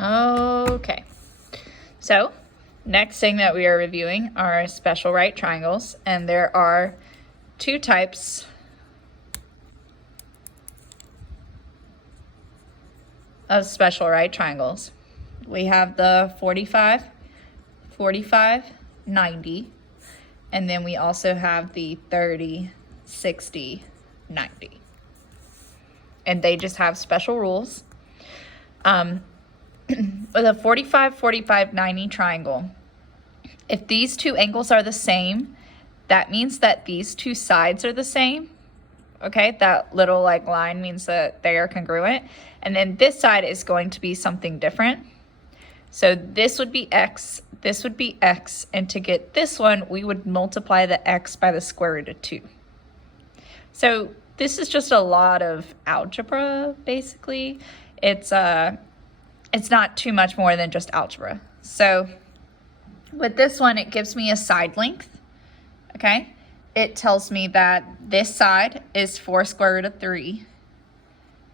Okay, so next thing that we are reviewing are special right triangles, and there are two types of special right triangles. We have the 45, 45, 90, and then we also have the 30, 60, 90. And they just have special rules. With a 45, 45, 90 triangle, if these two angles are the same, that means that these two sides are the same. Okay, that little like line means that they are congruent. And then this side is going to be something different. So this would be x, this would be x, and to get this one, we would multiply the x by the square root of 2. So this is just a lot of algebra, basically. It's not too much more than just algebra. So with this one, it gives me a side length, okay? It tells me that this side is 4 square root of 3.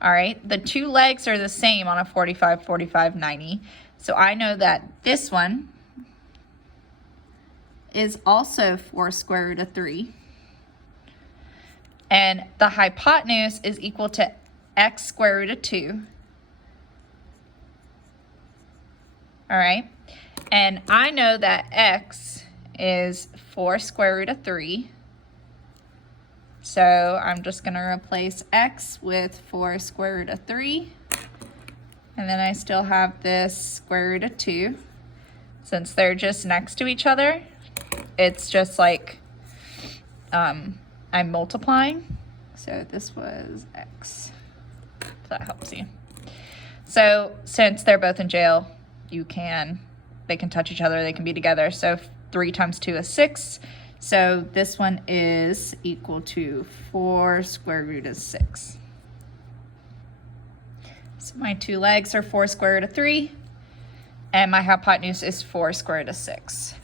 All right, the two legs are the same on a 45, 45, 90. So I know that this one is also 4 square root of 3. And the hypotenuse is equal to x square root of 2. All right, and I know that x is 4 square root of 3. So I'm just going to replace x with 4 square root of 3. And then I still have this square root of 2. Since they're just next to each other, it's just like I'm multiplying. So this was x. If that helps you. So since they're both in jail, they can touch each other, they can be together. So 3 times 2 is 6. So this one is equal to 4 square root of 6. So my two legs are 4 square root of 3, and my hypotenuse is 4 square root of 6.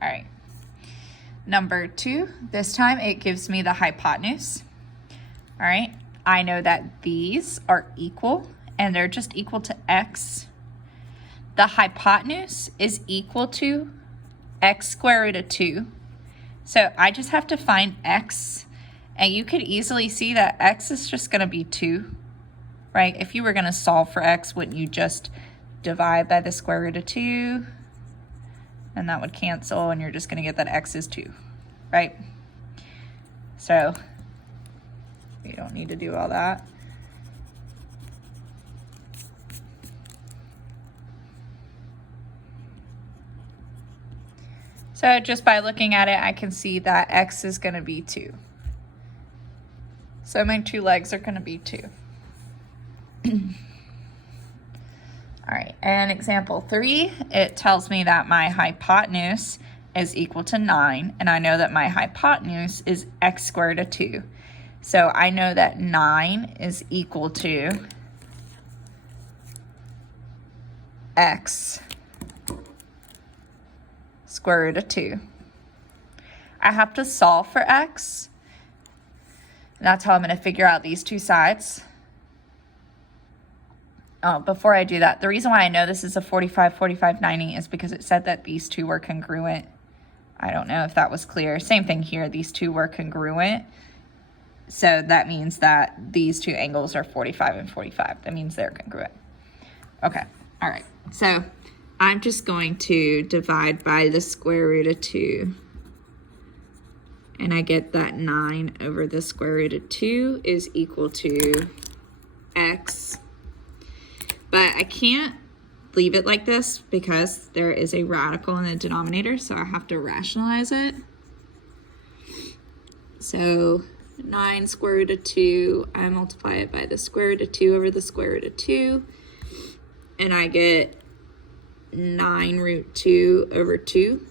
All right. Number 2, this time it gives me the hypotenuse. All right, I know that these are equal, and they're just equal to x. The hypotenuse is equal to x square root of 2. So I just have to find x, and you could easily see that x is just going to be 2, right? If you were going to solve for x, wouldn't you just divide by the square root of 2? And that would cancel, and you're just going to get that x is 2, right? So we don't need to do all that. So just by looking at it, I can see that x is going to be 2. So my two legs are going to be 2. All right, and example 3, it tells me that my hypotenuse is equal to 9, and I know that my hypotenuse is x squared of 2. So I know that 9 is equal to x square root of 2. I have to solve for x. And that's how I'm going to figure out these two sides. Before I do that, the reason why I know this is a 45, 45, 90 is because it said that these two were congruent. I don't know if that was clear. Same thing here. These two were congruent. So that means that these two angles are 45 and 45. That means they're congruent. Okay. All right. So I'm just going to divide by the square root of 2. And I get that 9 over the square root of 2 is equal to x. But I can't leave it like this because there is a radical in the denominator, so I have to rationalize it. So 9 square root of 2, I multiply it by the square root of 2 over the square root of 2, and I get 9 root 2 over 2.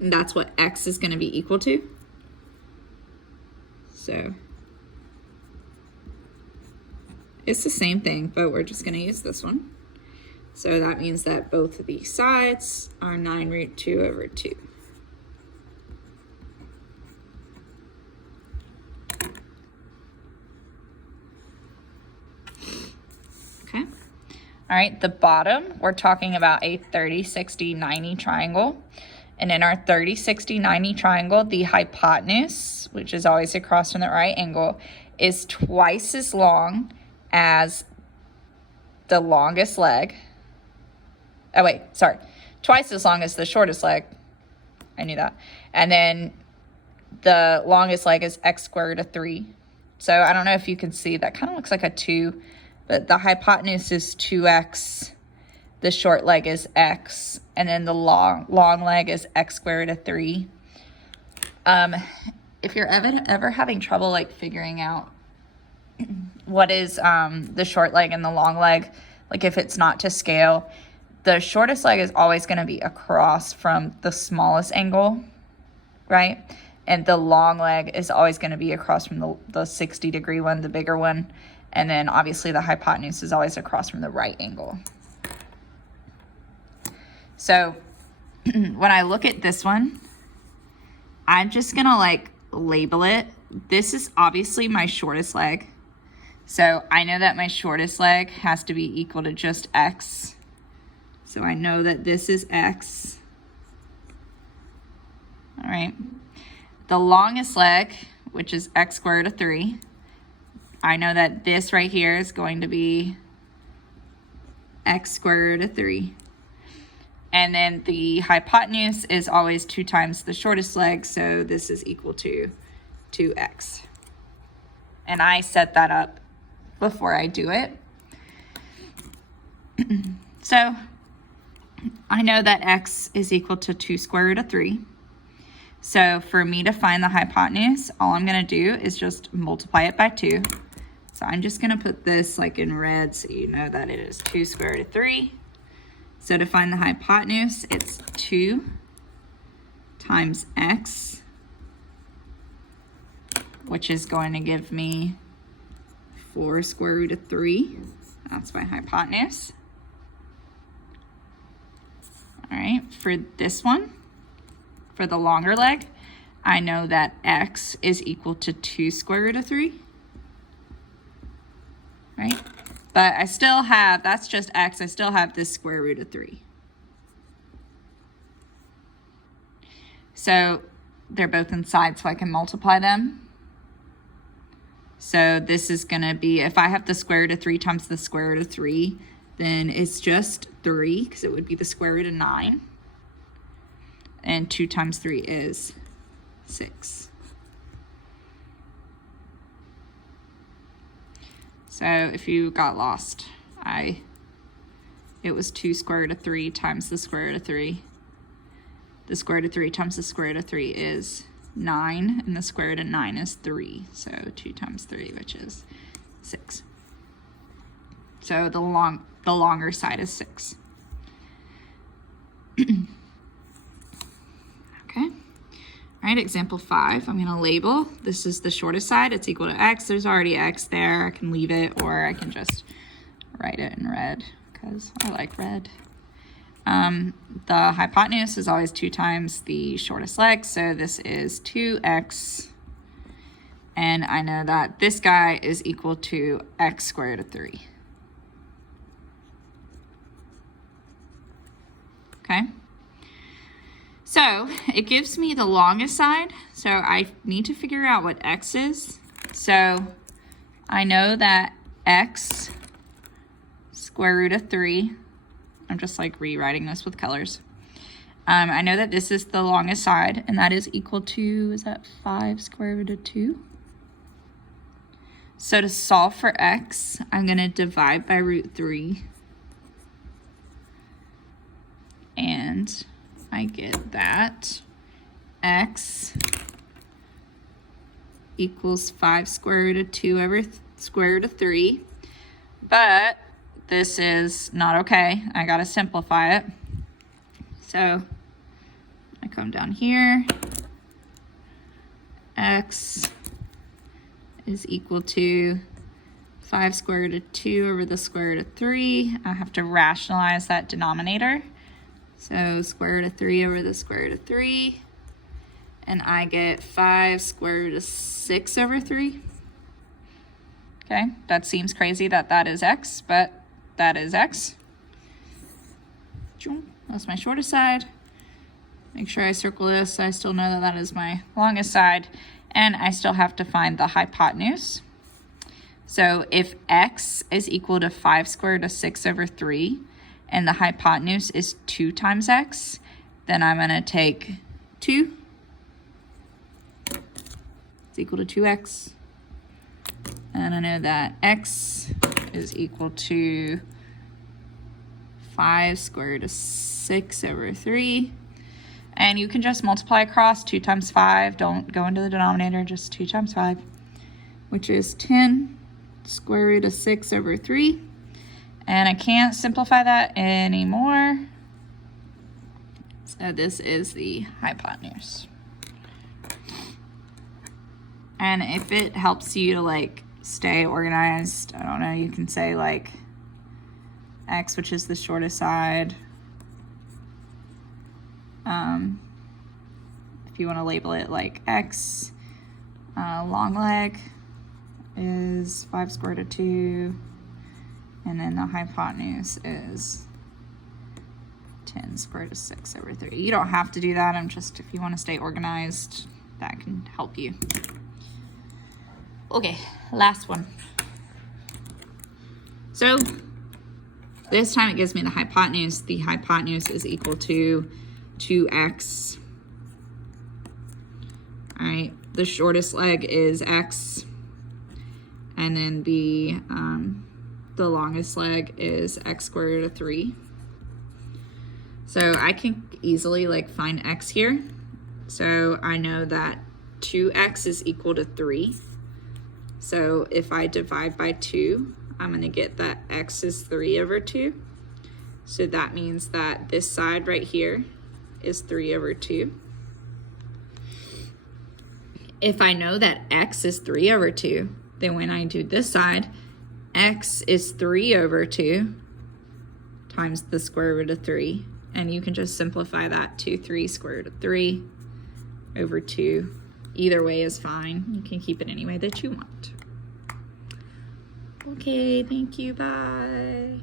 And that's what x is going to be equal to. So it's the same thing, but we're just going to use this one. So that means that both of these sides are 9 root 2 over 2. All right, the bottom, we're talking about a 30, 60, 90 triangle. And in our 30, 60, 90 triangle, the hypotenuse, which is always across from the right angle, is twice as long as the longest leg. Oh, wait, sorry. Twice as long as the shortest leg. I knew that. And then the longest leg is x squared root of 3. So I don't know if you can see, that kind of looks like a 2, but the hypotenuse is 2x. The short leg is x, and then the long leg is x squared root of 3. If you're ever having trouble like figuring out what is the short leg and the long leg, like if it's not to scale, the shortest leg is always going to be across from the smallest angle, right? And the long leg is always going to be across from the 60-degree one, the bigger one. And then obviously the hypotenuse is always across from the right angle. So when I look at this one, I'm just gonna like label it. This is obviously my shortest leg. So I know that my shortest leg has to be equal to just x. So I know that this is x. All right. The longest leg, which is x squared root of 3, I know that this right here is going to be x squared root of 3. And then the hypotenuse is always 2 times the shortest leg, so this is equal to 2x. And I set that up before I do it. So I know that x is equal to 2 square root of 3. So for me to find the hypotenuse, all I'm going to do is just multiply it by 2. So I'm just going to put this like in red so you know that it is 2 square root of 3. So to find the hypotenuse, it's 2 times x, which is going to give me 4 square root of 3. That's my hypotenuse. All right, for this one, for the longer leg, I know that x is equal to 2 square root of 3, right? But I still have, that's just x, I still have this square root of 3. So they're both inside, so I can multiply them. So this is gonna be, if I have the square root of 3 times the square root of 3, then it's just 3, because it would be the square root of 9. And 2 times 3 is 6. So if you got lost, it was 2 square root of 3 times the square root of 3. The square root of 3 times the square root of 3 is 9, and the square root of 9 is 3. So 2 times 3, which is 6. So the longer side is 6. Okay. All right, example 5, I'm gonna label, this is the shortest side, it's equal to x, there's already x there, I can leave it, or I can just write it in red, because I like red. The hypotenuse is always 2 times the shortest leg, so this is 2x, and I know that this guy is equal to x squared root of 3. Okay. So it gives me the longest side, so I need to figure out what x is. So I know that x square root of 3, I'm just like rewriting this with colors. I know that this is the longest side, and that is equal to, is that 5 square root of 2? So to solve for x, I'm gonna divide by root 3. And I get that x equals 5 square root of 2 over square root of 3. But this is not okay. I gotta simplify it. So I come down here. X is equal to 5 square root of 2 over the square root of 3. I have to rationalize that denominator. So square root of 3 over the square root of 3. And I get 5 square root of 6 over 3. Okay, that seems crazy that that is x, but that is x. That's my shortest side. Make sure I circle this so I still know that that is my longest side. And I still have to find the hypotenuse. So if x is equal to 5 squared to 6 over 3, and the hypotenuse is 2 times x, then I'm going to take 2. It's equal to 2x. And I know that x is equal to 5 squared to 6 over 3. And you can just multiply across 2 times 5. Don't go into the denominator, just 2 times 5, which is 10 square root of 6 over 3. And I can't simplify that anymore. So this is the hypotenuse. And if it helps you to like stay organized, I don't know, you can say like x, which is the shortest side. If you want to label it like x, long leg is 5 squared to 2, and then the hypotenuse is 10 squared to 6 over 3. You don't have to do that. I'm just, if you want to stay organized, that can help you. Okay, last one. So this time it gives me the hypotenuse. The hypotenuse is equal to 2x. All right, the shortest leg is x, and then the longest leg is x squared root of 3. So I can easily like find x here. So I know that 2x is equal to 3. So if I divide by 2, I'm going to get that x is 3 over 2. So that means that this side right here is 3 over 2. If I know that x is 3 over 2, then when I do this side, x is 3 over 2 times the square root of 3. And you can just simplify that to 3 square root of 3 over 2. Either way is fine. You can keep it any way that you want. Okay, thank you, bye.